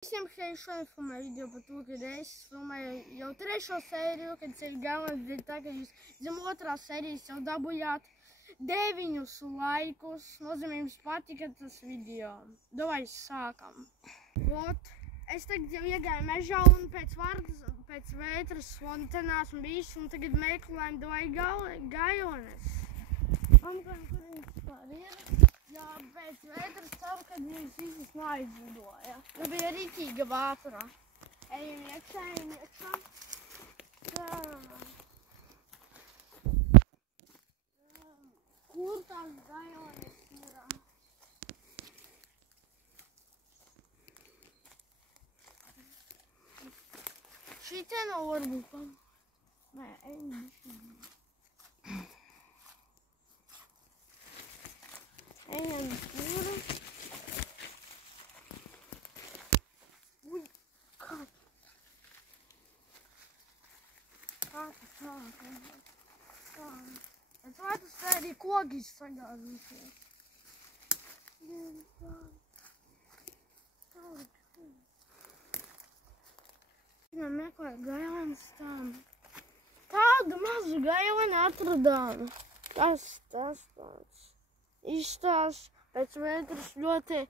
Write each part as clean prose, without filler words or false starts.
Visiem šodien filmēju video par to, kad es filmēju jau 3. sēriju, kad ceļu galvenais dēļ tā, ka jūs zem 2. sērijas jau dabujāt 9 laikus. Nozīmē, jums patika tas video. Davai sākam. Es tagad jau iegāju mežā un pēc vētras un te neesmu bijis un tagad meklējam davai gajones. Pamkājam, kur viņas vispār ir. Jā, pēc vētras ceru, kad viņas visas neaizlidoja. Nu bija ritīga vētra. Ejam iekšā. Tā. Kur tās gajones ir? Šitie nav varbūt. Nē, ejam. Ejam tur. Ui, kā tas nāk? Es vai tas te arī kogi sagāzīsies? Viņam meklē gajones tam. Tādu mazu gajoni atradām. Kas tas tāds? Izstās pēc vētras ļoti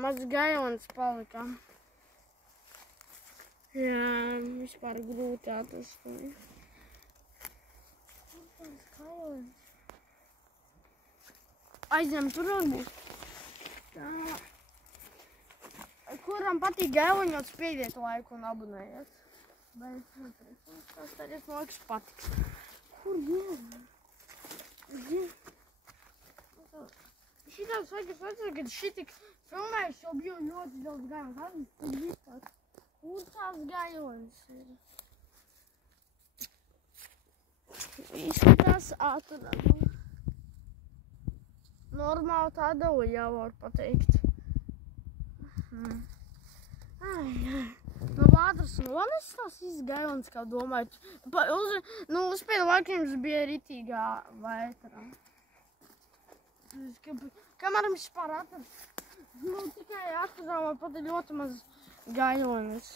maz gajones palika. Jā, vispār grūti atrast. Kur tās gajones? Aizņem tur varbūt. Tā. Kuram patīk gajoņot, spiediet laiku un abonējiet. Bet, tas arī liekas patiks. Kur ir? Šitās laikas vecāk, kad šitik filmējuši, jau bija ļoti daudz gajones. Kur tās gajones ir? Izskatās atradu. Normāli tāda jau var pateikt. No vētras nones tās izgajones, kā domājat. Uz pēdu laikiem bija ritīgā vētra. Kamēr mums vispār atrast, tikai atradām pat ļoti maz gajones.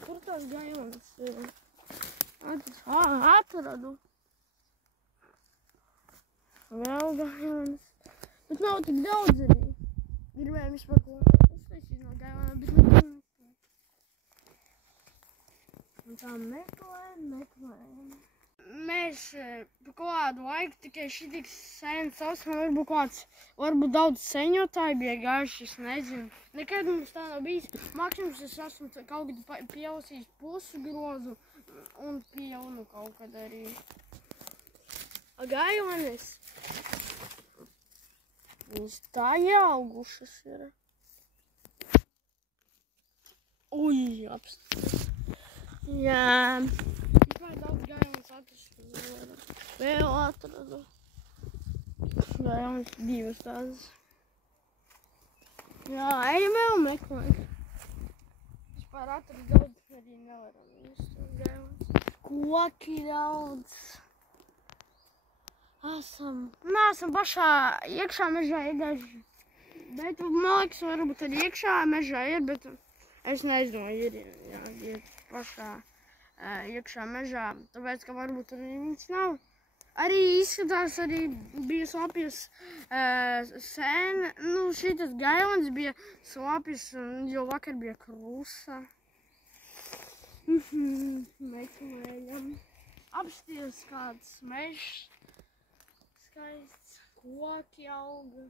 Kur tās gajones ir? Atradu. Vēl gajones. Bet nav tik daudz arī. Gribējām vispār ko uztaisīt no gajonēm, bet nekā. Un tā meklējam. Mēs pa kādu laiku tikai šitik sen savsmēr varbūt daudz seņotāji bija gājuši, es nezinu. Nekad mums tā nav bijis. Maksimums es esmu kaut kad pielasījis pusgrozu un pilnu kaut kad arī. Gajones. Viņas tā ieaugušas ir. Ui, Jā. Tikmēr daudz gajones atrastu. Vēl atradu. Gajones 2 tādas. Jā, ejam vēl meklēt. Vispār atrast daudz arī nevaram. Koki daudz. Neesam pašā iekšā mežā iegājuši. Bet, man liekas, varbūt arī iekšā mežā ir, bet es nezinu, ir pašā iekšā mežā. Tāpēc, ka varbūt arī viņas nav. Arī izskatās, arī bija slapjas sen. Šitas gajones bija slapjas, jo vakar bija krusa. Meklējam. Apsties kāds mežs. Skaists. Koki auga.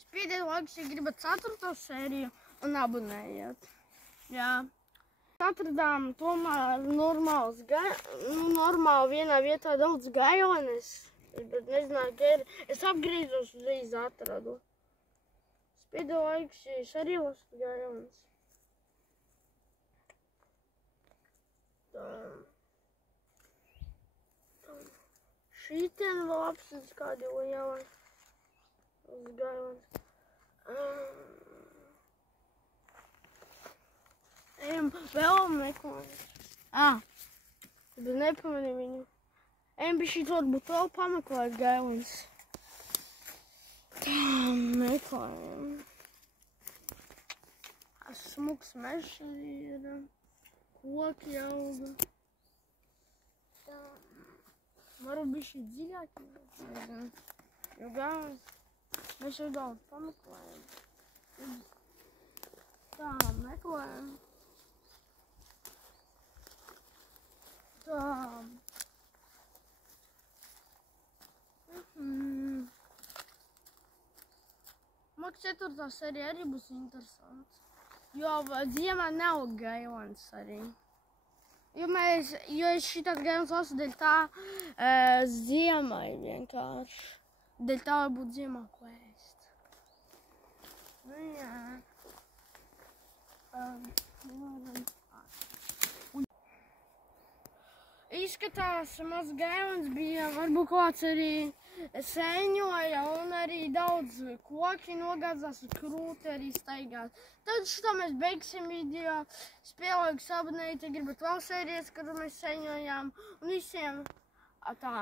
Spiediet laikus, ja gribat 4. sēriju un abonējiet. Jā. Atradām tomēr normāli vienā vietā daudz gajones. Bet nezināju, ka ir. Es apgrīzos uzreiz atradu. Spiediet laikus, ja es arī lasu gajones. Šitien vēl apstāties kādi lieli uz gajones. Ejam vēl meklēt. Tad nepamanīju viņu. Ejam bišķīt varbūt vēl pameklēt gēlins. Tā, meklējam. Smuks mežs ir, koki auga. Tā, varbūt bišķīt dziļāk, nezinu. Jo gēlins, mēs jau daudz pameklējam. Tā, meklējam. Tā. Man 4. sērija arī būs interesants. Jo ziemā nav gailants arī. Jo es šitās gailants lasu dēļ tā ziemai vienkārši. Dēļ tā varbūt ziemā ko ēst. Nu jā. Izskatās, maz gailants bija, varbūt kāds arī sēņoja un arī daudz koki nogāzās un krūti arī staigās. Tad šitā mēs beigsim video. Spēlēju sabunēju, ja gribat vēl sērijas, kad mēs sēņojām un visiem tā.